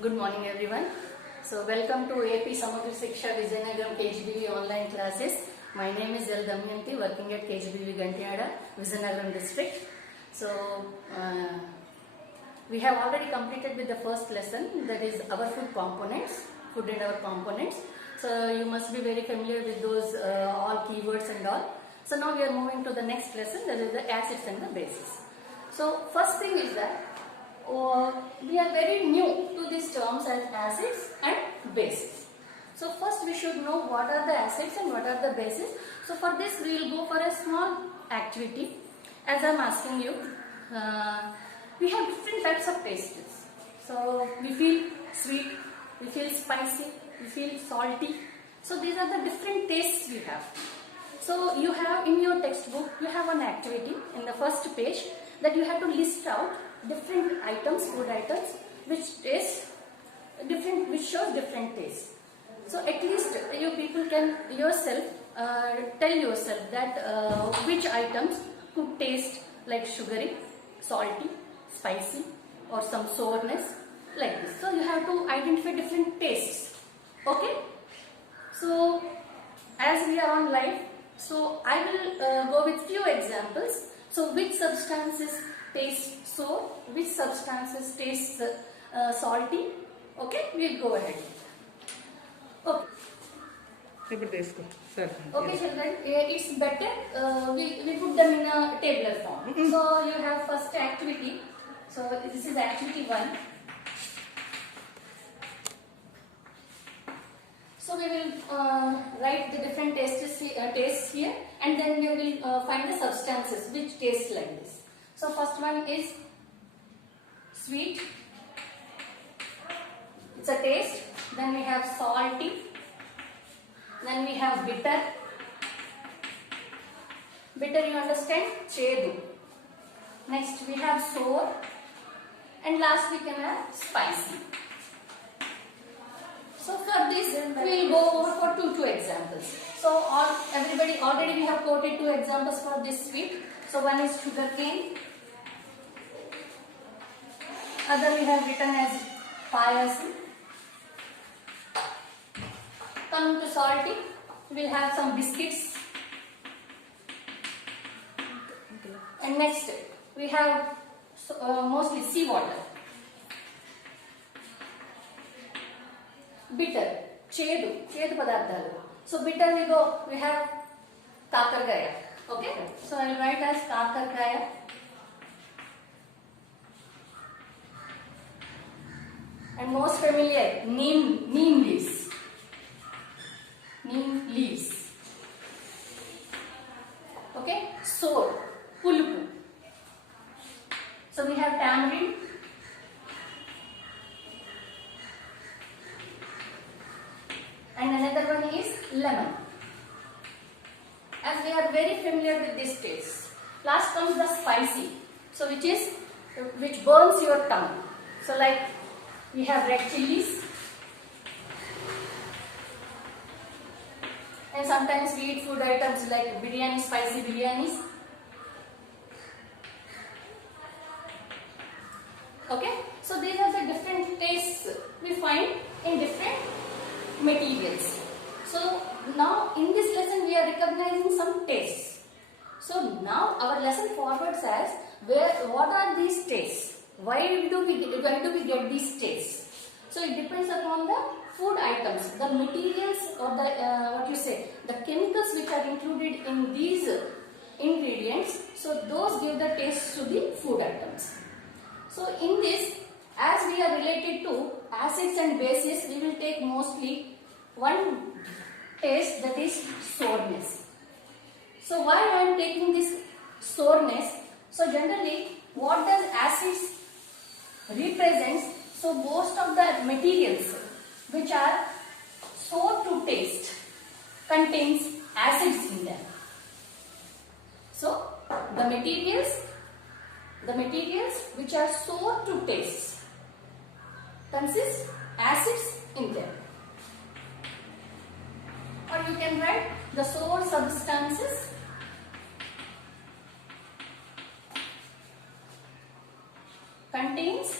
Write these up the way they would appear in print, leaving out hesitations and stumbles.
Good morning everyone. So welcome to AP Samuddra Shiksha Vizianagaram KGBV online classes. My name is L. Damayanti, working at KGBV Gantiyada, Vizianagaram district. So we have already completed with the first lesson, that is our food components, food and our components. So you must be very familiar with those all keywords and all. So now we are moving to the next lesson, that is the acids and the bases. So first thing is that we are very new to these terms as acids and bases. So first we should know what are the acids and what are the bases. So for this we will go for a small activity. As I am asking you, we have different types of tastes. So we feel sweet, we feel spicy, we feel salty. So these are the different tastes we have. So you have in your textbook, you have an activity in the first page that you have to list out different items, food items, which taste different, which shows different tastes. So at least you people can yourself tell yourself that which items could taste like sugary, salty, spicy, or some sourness, like this. So you have to identify different tastes. Okay. So as we are on live, so I will go with few examples. So which substances taste sour, which substances taste salty. Okay, we'll go ahead. Okay. Okay, children, it's better we put them in a tabular form. So you have first activity. So this is activity 1. So we will write the different tastes here, and then we will find the substances which taste like this. So first one is sweet. It's a taste. Then we have salty. Then we have bitter. Bitter, you understand? Chedu. Next we have sour. And last we can have spicy. So for this we will go over for two examples. So everybody already we have quoted 2 examples for this sweet. So one is sugar cane. Other we have written as payasam. Coming to salty, we will have some biscuits. And next we have mostly seawater. Bitter, chedu padarthalu. So bitter we have kakarkaya. Okay, so I will write as kakarkaya. And most familiar, neem leaves. Neem leaves. Okay, sour, pulupu. So we have tamarind. And another one is lemon. As we are very familiar with this taste. Last comes the spicy. So which burns your tongue. So like we have red chilies. And sometimes we eat food items like biryani, spicy biryanis. Okay. So these are the different tastes we find in different materials. So now in this lesson we are recognizing some tastes. So now our lesson forwards as what are these tastes? Why do we get these tastes? So it depends upon the food items, the materials, or the the chemicals which are included in these ingredients. So those give the taste to the food items. So in this, as we are related to acids and bases, we will take mostly one taste, that is sourness. So why I am taking this sourness? So generally, what does acids represents? So most of the materials which are sour to taste contains acids in them. So the materials which are sour to taste consist acids in them. Or you can write the sour substances contains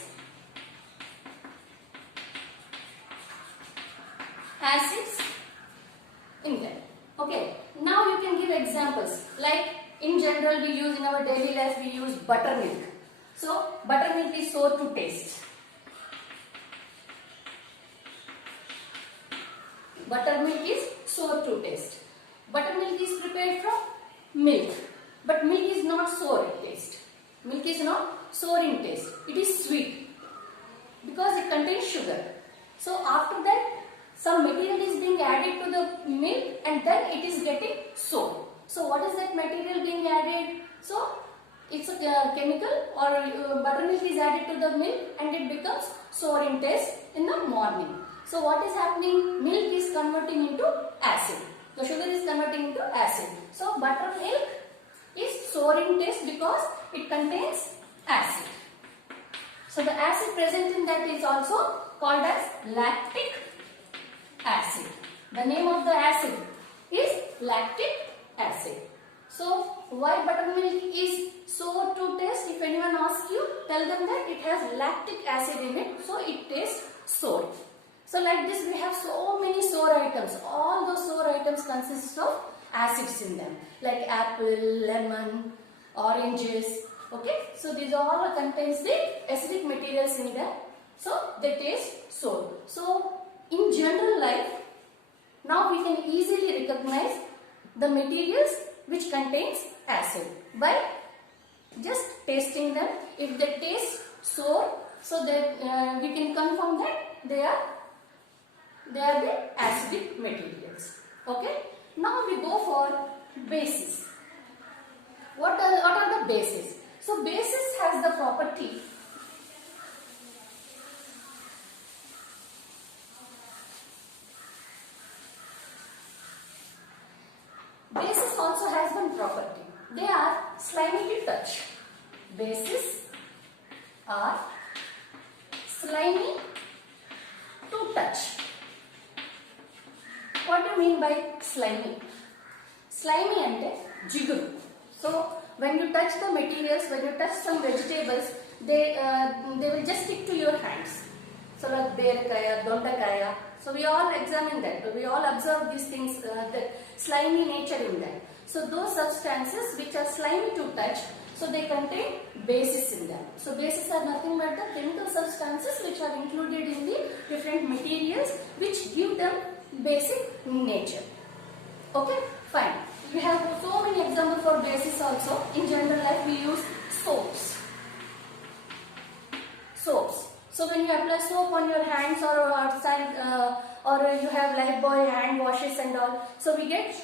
acids in them. Okay, now you can give examples like in general we use in our daily life, we use buttermilk. So buttermilk is sour to taste. Buttermilk is sour to taste. Buttermilk is prepared from milk, but milk is not sour in taste. Milk is not sour in taste. It is sweet because it contains sugar. So after that, some material is being added to the milk and then it is getting sour. So what is that material being added? So it's a chemical, or buttermilk is added to the milk and it becomes sour in taste in the morning. So what is happening? Milk is converting into acid. The sugar is converting into acid. So buttermilk is sour in taste because it contains acid. So the acid present in that is also called as lactic acid. The name of the acid is lactic acid. So why buttermilk is sour to taste? If anyone asks you, tell them that it has lactic acid in it, so it tastes sour. So like this we have so many sour items. All those sour items consist of acids in them, like apple, lemon, oranges. Okay, so these all contains the acidic materials in them, so they taste sour. So in general life, now we can easily recognize the materials which contains acid by just tasting them. If they taste sour, so that we can confirm that they are the acidic materials. Okay. Now we go for bases. What are the bases? So bases has the property bases also has one property. They are slimy to touch. Bases are slimy to touch. What do you mean by slimy? Slimy ante jiguru. So when you touch the materials, when you touch some vegetables, they will just stick to your hands. So like berakaya, dondakaya. So we all examine that. We all observe these things, the slimy nature in them. So those substances which are slimy to touch, so they contain bases in them. So bases are nothing but the chemical substances which are included in the different materials which give them basic nature. Okay, fine. We have so many examples for bases also. In general life we use soaps. Soaps. So when you apply soap on your hands or outside, or you have Lifebuoy hand washes and all, so we get.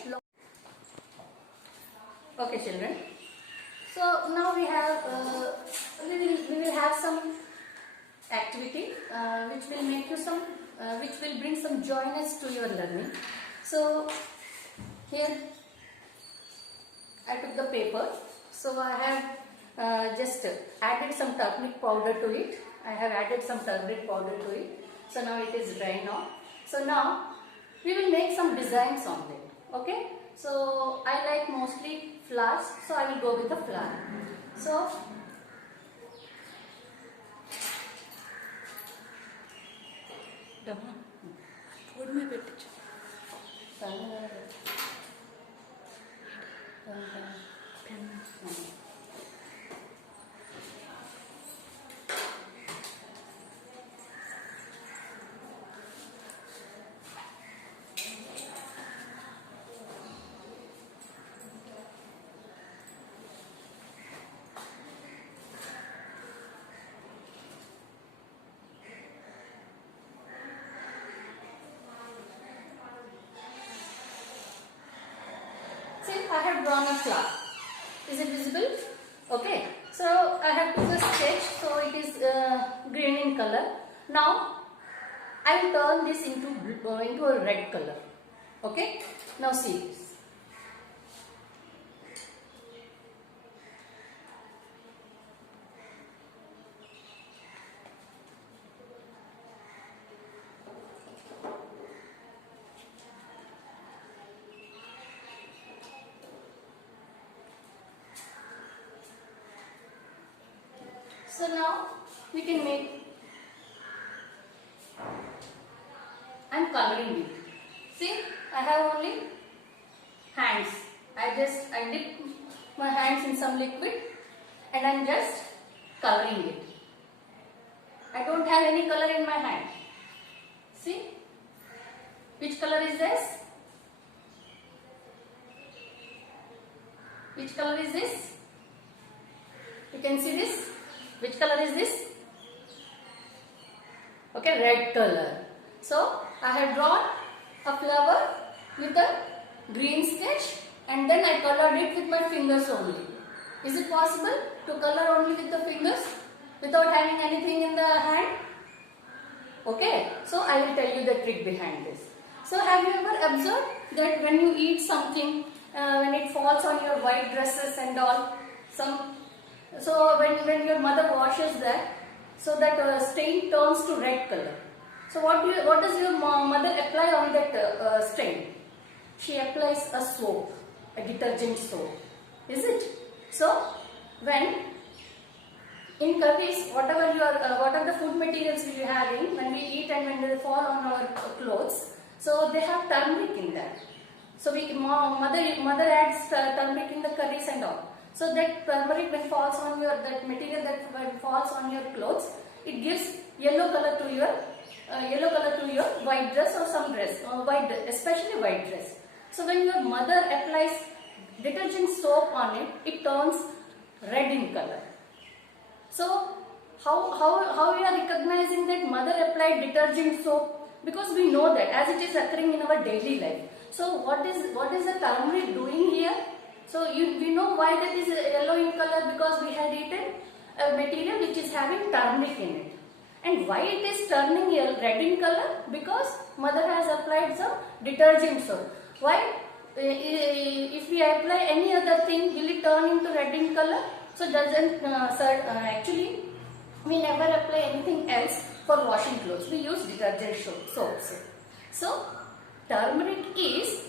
Okay, children. So now we have we will have some activity which will make you some which will bring some joyness to your learning. So here I took the paper. So I have just added some turmeric powder to it. I have added some turmeric powder to it. So now it is dry now. So now we will make some designs on it. Okay. So I like mostly flowers. So I will go with the flower. So I have drawn a flower. Is it visible? Okay. So I have took a sketch. So it is green in color. Now I will turn this into a red color. Okay. Now see this. So now we can make, I am coloring it. See, I have only hands. I dip my hands in some liquid and I'm just coloring it. I don't have any color in my hand. See, which color is this? Which color is this? You can see this. Which color is this? Okay, red color. So I have drawn a flower with a green sketch and then I colored it with my fingers only. Is it possible to color only with the fingers without having anything in the hand? Okay, so I will tell you the trick behind this. So have you ever observed that when you eat something, when it falls on your white dresses and all, so when your mother washes that, so that stain turns to red color. So what does your mother apply on that stain? She applies a soap, a detergent soap. Is it? So when in curries, what are the food materials we are having, when we eat and when they fall on our clothes, so they have turmeric in that. So mother adds turmeric in the curries and all. So that turmeric when falls on that material that when falls on your clothes, it gives yellow color to your white dress or some dress, especially white dress. So when your mother applies detergent soap on it, it turns red in color. So how we are recognizing that mother applied detergent soap? Because we know that as it is occurring in our daily life. So what is the turmeric doing here? So we know why that is yellow in color, because we had eaten a material which is having turmeric in it. And why it is turning red in color? Because mother has applied some detergent soap. Why? If we apply any other thing, will it turn into red in color? So doesn't actually we never apply anything else for washing clothes. We use detergent soaps. So turmeric is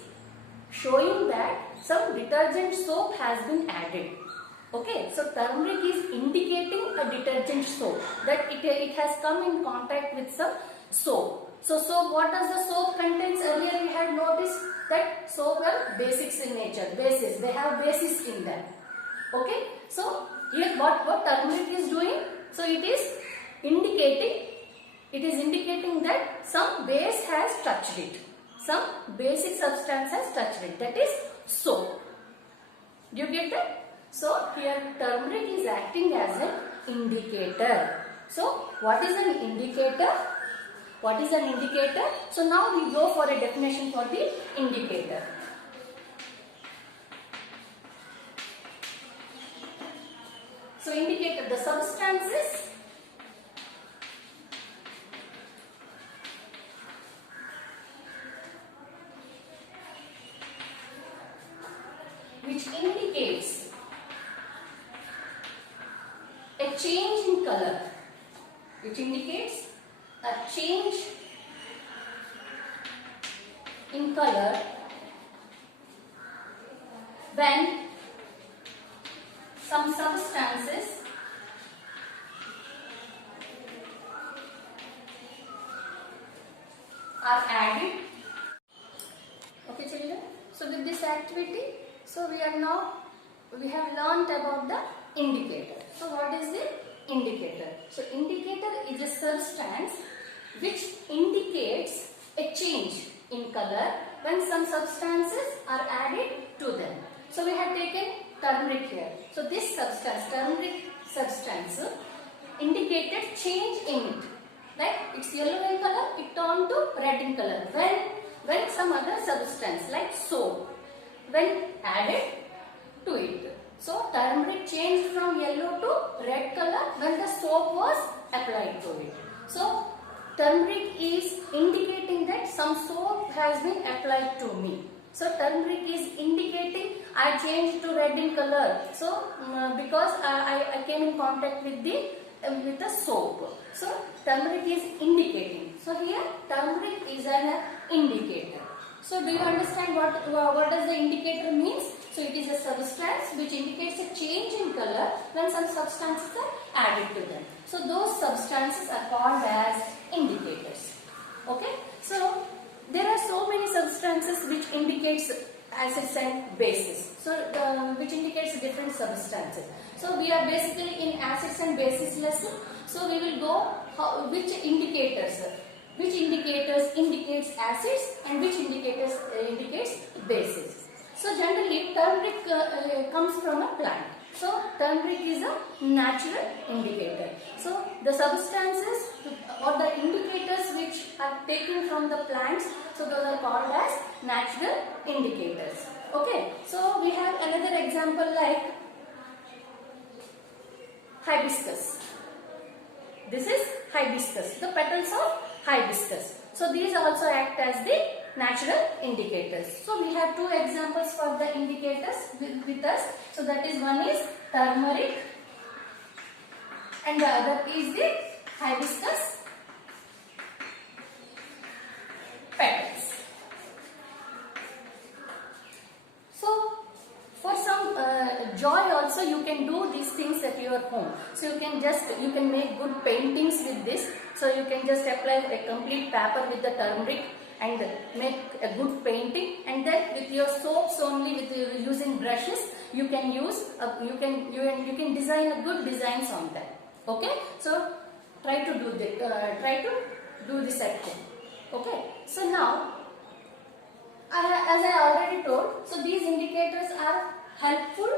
showing that some detergent soap has been added. Okay, so turmeric is indicating a detergent soap, that it has come in contact with some soap. So soap, what does the soap contains? Earlier we had noticed that soap are basics in nature, bases. They have bases in them. Okay, so here what turmeric is doing? So it is indicating that some base has touched it. Some basic substance has touched it. That is soap. Do you get that? So here turmeric is acting as an indicator. So what is an indicator? What is an indicator? So now we go for a definition for the indicator. So indicator, the substances which indicates a change in color, which indicates a change in color when some substances are added. Okay children, so with this activity, so we have learnt about the indicator. So what is the indicator? So indicator is a substance which indicates a change in color when some substances are added to them. So we have taken turmeric here. So this substance, turmeric substance, indicated change in it. Like it's yellow in color, it turned to red in color. When some other substance like soap, when added to it. So turmeric changed from yellow to red color when the soap was applied to it. So turmeric is indicating that some soap has been applied to me. So turmeric is indicating I changed to red in color. So because I came in contact with the soap. So turmeric is indicating. So here turmeric is an indicator. So do you understand what does the indicator means? So it is a substance which indicates a change in color when some substances are added to them. So those substances are called as indicators. Okay. So there are so many substances which indicates acids and bases. So which indicates different substances. So we are basically in acids and bases lesson. So we will go which indicators indicates acids and which indicators indicates bases. So generally turmeric comes from a plant. So turmeric is a natural indicator. So the substances or the indicators which are taken from the plants, so those are called as natural indicators. Okay, so we have another example like hibiscus. This is hibiscus, the petals of hibiscus. So these also act as the natural indicators. So we have two examples for the indicators with us. So that is, one is turmeric and the other is the hibiscus petals. So for some joy also you can do these things at your home. So you can make good paintings with this. So you can just apply a complete paper with the turmeric and make a good painting, and then with your soaps only, with using brushes, you can use you can design a good designs on that. Okay, so try to do this. Try to do this at home. Okay, so now as I already told, so these indicators are helpful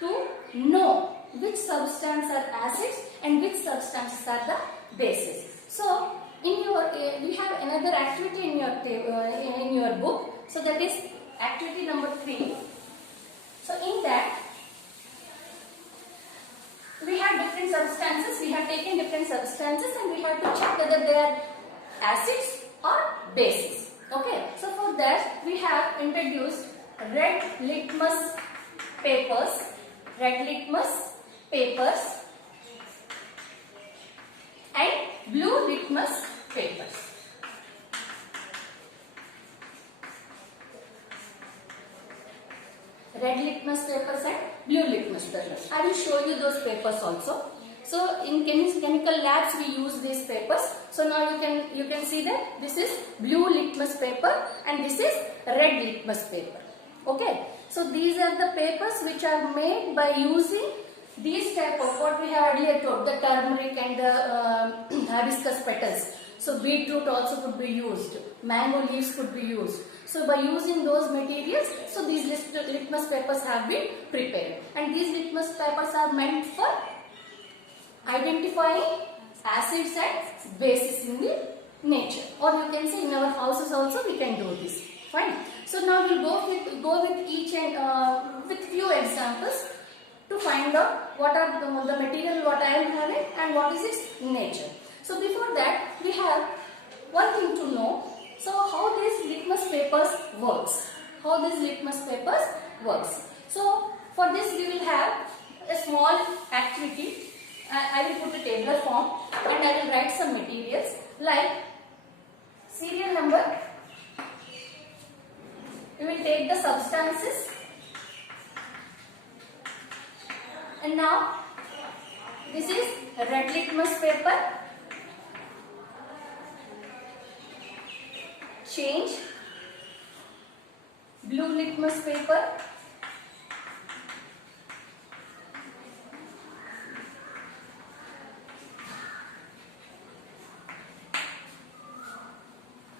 to know which substance are acids and which substances are the bases. So in your we have another activity in your book. So that is activity number 3. So in that we have different substances. We have taken different substances and we have to check whether they are acids or bases. Okay. So for that we have introduced red litmus papers and blue litmus papers. Red litmus papers and blue litmus papers. I will show you those papers also. So in chemical labs we use these papers. So now you can see that this is blue litmus paper and this is red litmus paper. Okay. So these are the papers which are made by using these type of what we have earlier told, the turmeric and the hibiscus petals. So beetroot also could be used, mango leaves could be used. So by using those materials, so these litmus papers have been prepared, and these litmus papers are meant for identifying acids and bases in the nature, or you can say in our houses also we can do this. Fine. So now we'll go with each and with few examples to find out what are the material what I am having and what is its nature. So before that we have one thing to know. So how these litmus papers works? So for this we will have a small activity. I will put a tabular form and I will write some materials like serial number. We will take the substances, and now this is red litmus paper, change, blue litmus paper,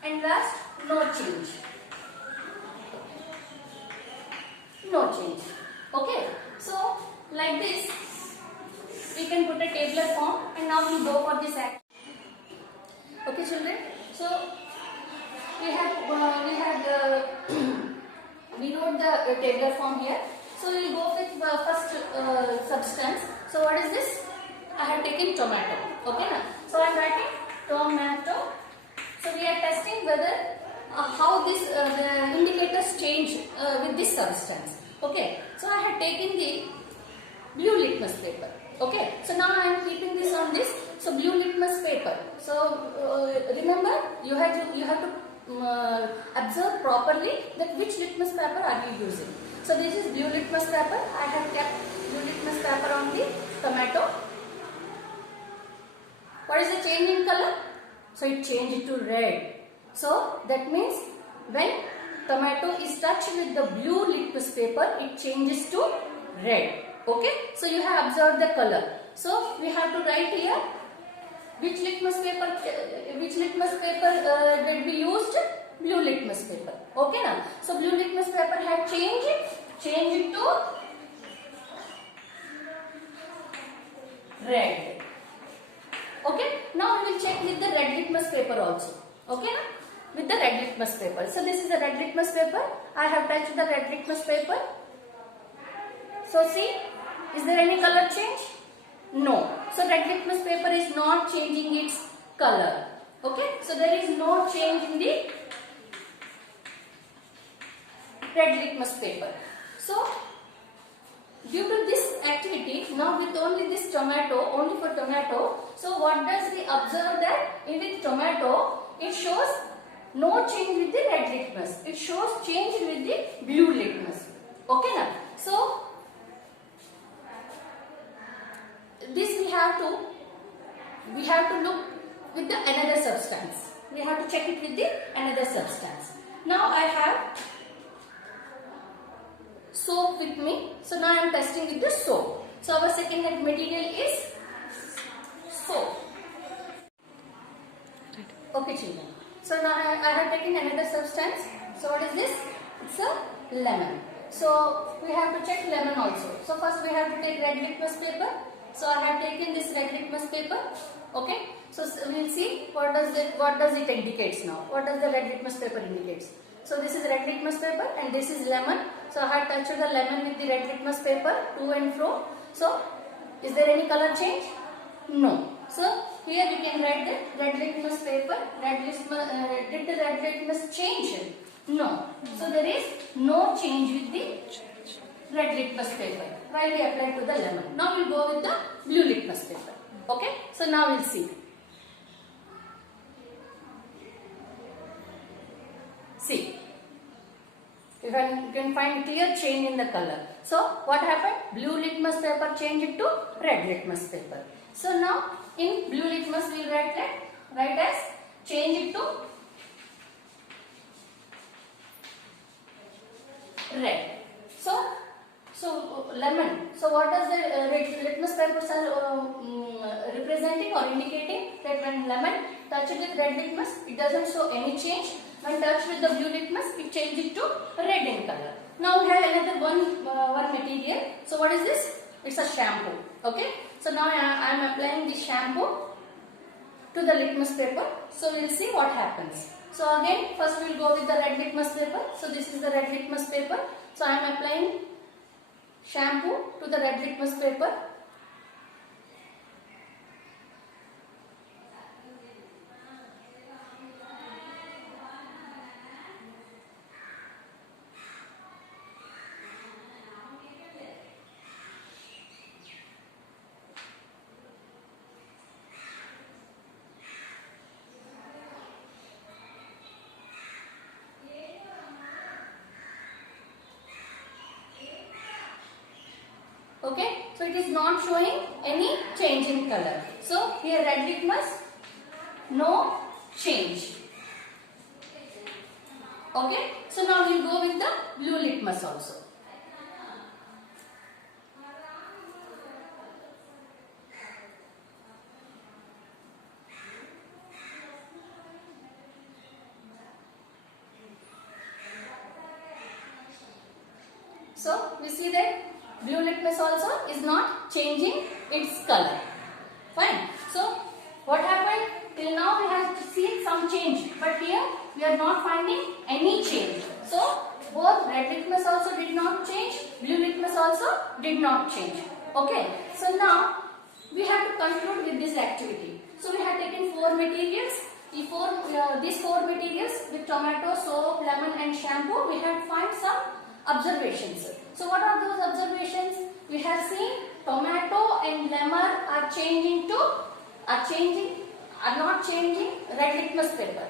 and last no change. Okay, so like this we can put a tabular form, and now we go for this act. Okay children, so we wrote the tabular form here. So we will go with the first substance. So what is this? I have taken tomato. Okay na? So I am writing tomato. So we are testing whether how this the indicators change with this substance. Okay. So I have taken the blue litmus paper. Okay. So now I am keeping this on this. So blue litmus paper. So remember you have to observe properly that which litmus paper are you using. So this is blue litmus paper. I have kept blue litmus paper on the tomato. What is the change in color? So it changed to red. So that means when tomato is touched with the blue litmus paper, it changes to red. Okay, so you have observed the color. So we have to write here which litmus paper did we used? Blue litmus paper. Okay now. So blue litmus paper had changed to red. Okay, now we will check with the red litmus paper also. Okay now, with the red litmus paper. So this is the red litmus paper. I have touched the red litmus paper. So see, is there any color change? No. So red litmus paper is not changing its color. Okay, so there is no change in the red litmus paper. So due to this activity, now with only this tomato, only for tomato, so what does we observe that in with tomato, it shows no change with the red litmus. It shows change with the blue litmus. Okay now. So this we have to look with the another substance. We have to check it with the another substance. Now I have soap with me. So now I am testing with the soap. So our second material is soap. Okay children. So now I have taken another substance. So what is this? It's a lemon. So we have to check lemon also. So first we have to take red litmus paper. So I have taken this red litmus paper. Okay. So we will see what does it indicates now. What does the red litmus paper indicates? So this is red litmus paper and this is lemon. So I have touched the lemon with the red litmus paper to and fro. So is there any color change? No. So here we can write the red litmus paper. Did the red litmus change? No. So there is no change with the red litmus paper while we apply to the lemon. Now we will go with the blue litmus paper. Okay. So now we will see. See. You can find clear change in the color. So what happened? Blue litmus paper changed to red litmus paper. So now in blue litmus we will write as change it to red. So lemon. So what does the red litmus papers are representing or indicating? That when lemon touched with red litmus, it doesn't show any change. When touched with the blue litmus, it changes to red in color. Now we have another one material. So what is this? It's a shampoo. Okay. So now I am applying this shampoo to the litmus paper. So we will see what happens. So again, first we will go with the red litmus paper. So this is the red litmus paper. So I am applying shampoo to the red litmus paper. Okay, so it is not showing any change in color. So here red litmus, no change. Okay, so now we will go with the blue litmus also. So we see that blue litmus also is not changing its color. Fine. So what happened? Till now we have seen some change, but here we are not finding any change. So both red litmus also did not change, blue litmus also did not change. Okay. So now we have to conclude with this activity. So we have taken four materials. These four materials with tomato, soap, lemon and shampoo, we have find some observations. So what are those observations? We have seen tomato and lemon are not changing red litmus paper.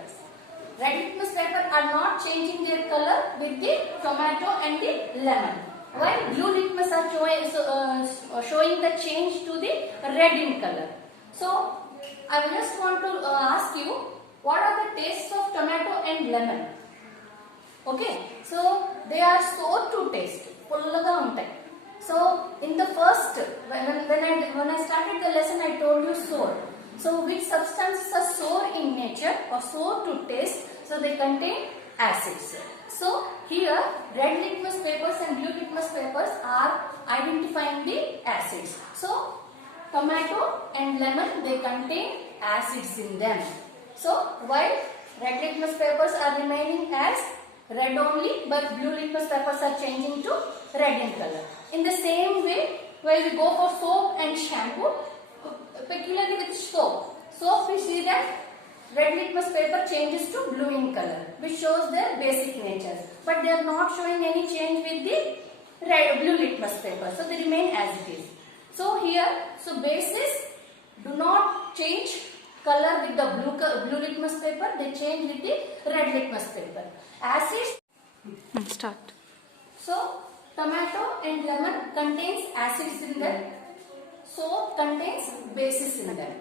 Red litmus paper are not changing their color with the tomato and the lemon. While blue litmus are showing the change to the red in color. So I just want to ask you, what are the tastes of tomato and lemon? Okay, so they are sour to taste. పుల్లగా ఉంటాయి. So in the first, when I started the lesson, I told you sour. So which substances are sour in nature or sour to taste? So they contain acids. So here red litmus papers and blue litmus papers are identifying the acids. So tomato and lemon, they contain acids in them. So while red litmus papers are remaining as red only, but blue litmus papers are changing to red in color. In the same way, while we go for soap and shampoo, peculiarly with soap we see that red litmus paper changes to blue in color, which shows their basic nature. But they are not showing any change with the blue litmus paper, so they remain as it is. So here, so bases do not change color with the blue litmus paper, they change with the red litmus paper. Acids. Start. So tomato and lemon contains acids in them. Soap contains bases in them.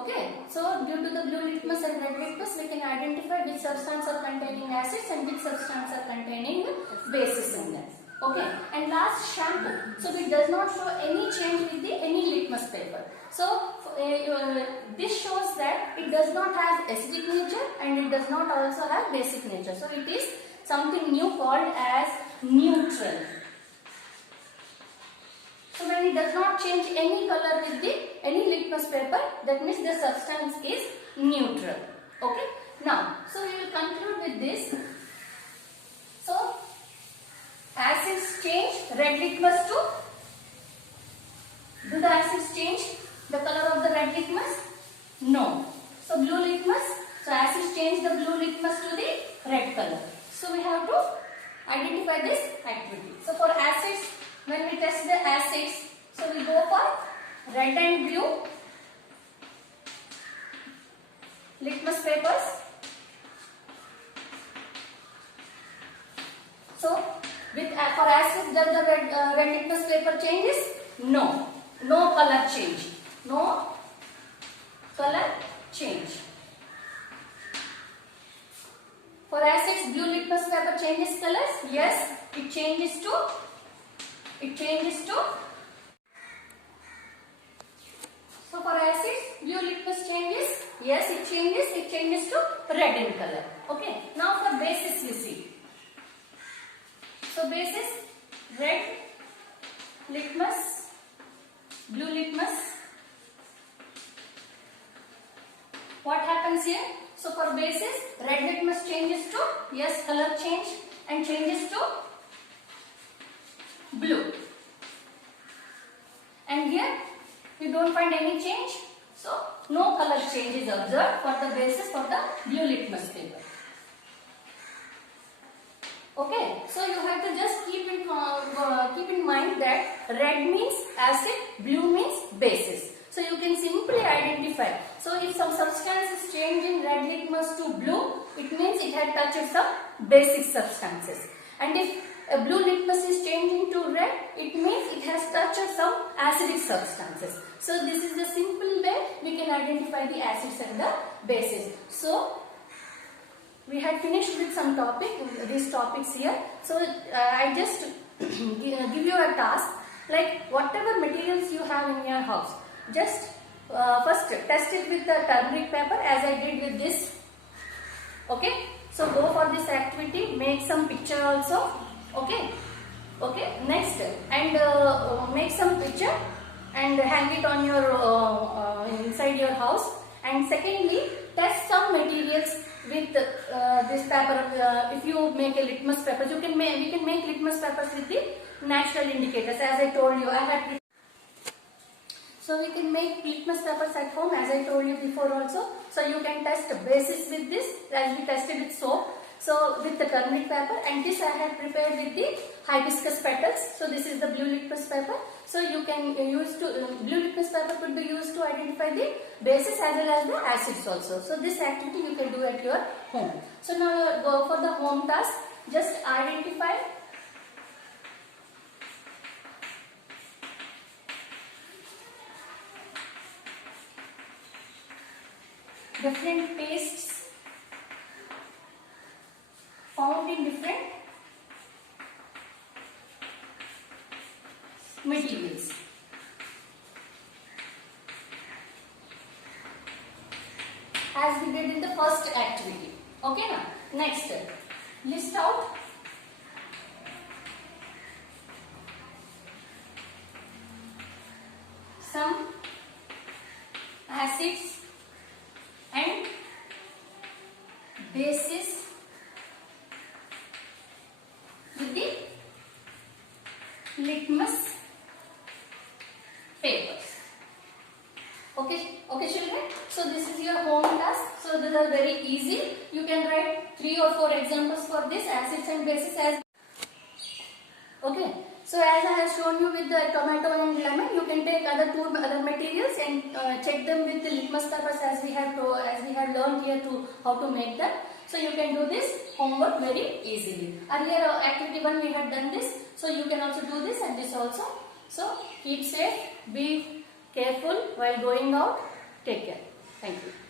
Okay. So due to the blue litmus and red litmus, we can identify which substance are containing acids and which substance are containing bases in them. Okay. And last, shampoo. So it does not show any change with any litmus paper. So this shows that it does not have acidic nature and it does not also have basic nature. So it is something new called as neutral. So when it does not change any color with any litmus paper, that means the substance is neutral. Okay. Now, so we will conclude with this. So acids change red litmus to, do the acids change the color of the red litmus? No. So blue litmus, so acids change the blue litmus to the red color. So we have to identify this activity. So for acids, when we test the acids, so we go for red and blue litmus papers. So with for acids, does the red litmus paper changes? No. No color change. No color change. For acids, blue litmus paper changes colors? Yes, it changes to. So for acids, blue litmus changes? Yes, it changes to red in color. Okay. Now for bases we see. So bases, red litmus, blue litmus. What happens here? So for bases, red litmus changes to, yes, color change and changes to blue. And here we don't find any change. So no color change is observed for the bases for the blue litmus paper. Okay, so you have to just keep in mind that red means acid, blue means bases. So you can simply identify. So if some substance is changed in red litmus to blue, it means it had touched some basic substances. And if a blue litmus is changing to red, it means it has touched some acidic substances. So this is the simple way we can identify the acids and the bases. So we had finished with these topics here. So I just give you a task, like whatever materials you have in your house, just first test it with the turmeric paper as I did with this. Okay, so go for this activity, make some picture also. Okay, next, and make some picture and hang it on your inside your house. And secondly, test some materials with this paper. If you make a litmus paper, we can make litmus papers with the natural indicators, as I told you. So we can make litmus papers at home, as I told you before also. So you can test bases with this, as we tested with soap. So with the turmeric paper, and this I have prepared with the hibiscus petals. So this is the blue litmus paper. So you can use blue litmus paper could be used to identify the bases as well as the acids also. So this activity you can do at your home. So now go for the home task. Just identify different pastes found in different materials. As we did in the first activity. Okay now. Next, list out some acids and bases with the litmus papers. Okay children. So this is your home task. So these are very easy. You can write 3 or 4 examples for this acids and bases as. Okay. So as I have shown you with the tomato and lemon, you can take other materials and check them with the litmus papers as we have learned here to how to make them. So you can do this homework very easily. Earlier activity 1 we had done this. So you can also do this and this also. So keep safe, be careful while going out. Take care. Thank you.